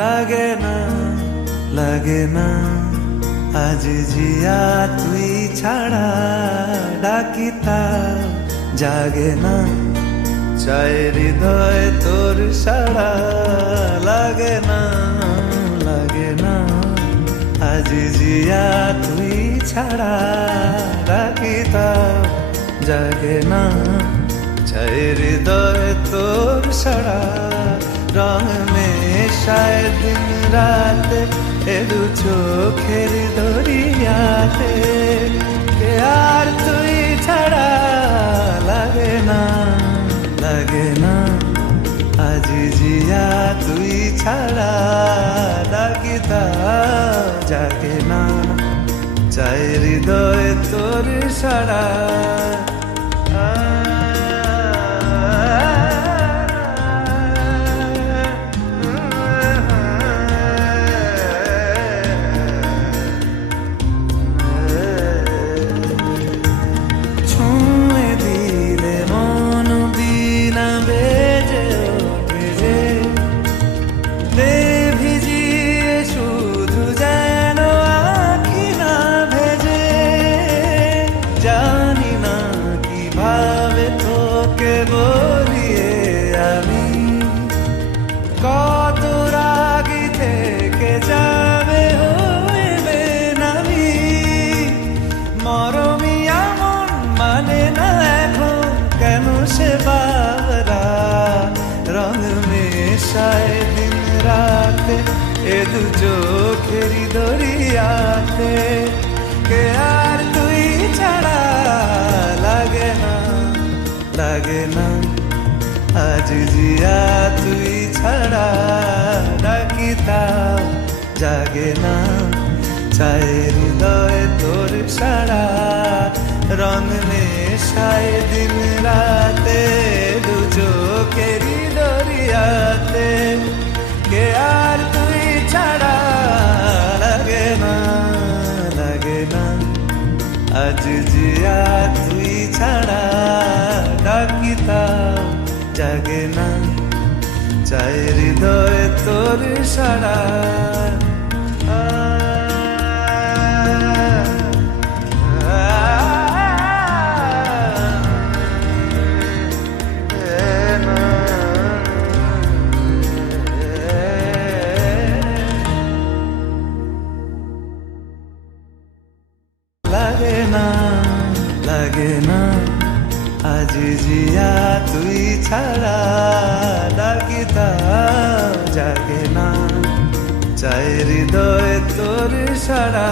লাগে না লাগে না আজ জিয়া তুই ছাড়া ডাকিতা জাগে না চাই হৃদয় তোর সাড়া লাগে না আজ জিয়া তুই ছাড়া ডাকিতা জাগে না চাই হৃদয় তোর সাড়া রং মেশায় দিন রাত দু চোখের দরিয়াতে কে আর তুই ছাড়া লাগে না আজ জিয়া তুই ছাড়া ডাকিতা জাগে না চাই হৃদয় তোর সাড়া দিন রাতে দু চোখেরি দরিয়াতে কে আর তুই ছাড়া লাগে না আজ জিয়া তুই ছাড়া ডাকিতা জাগে না চাই হৃদয় তোর সাড়া রং মেশায় দিন রাতে দু চোখেরি দরিয়াতে কে আর তুই ছাড়া লাগে না আজ জিয়া তুই ছাড়া ডাকিতা জাগে না চাই হৃদয় তোর সাড়া লাগে না আজ জিয়া তুই ছাড়া ডাকিতা জাগে না চাই হৃদয় তোর সাড়া।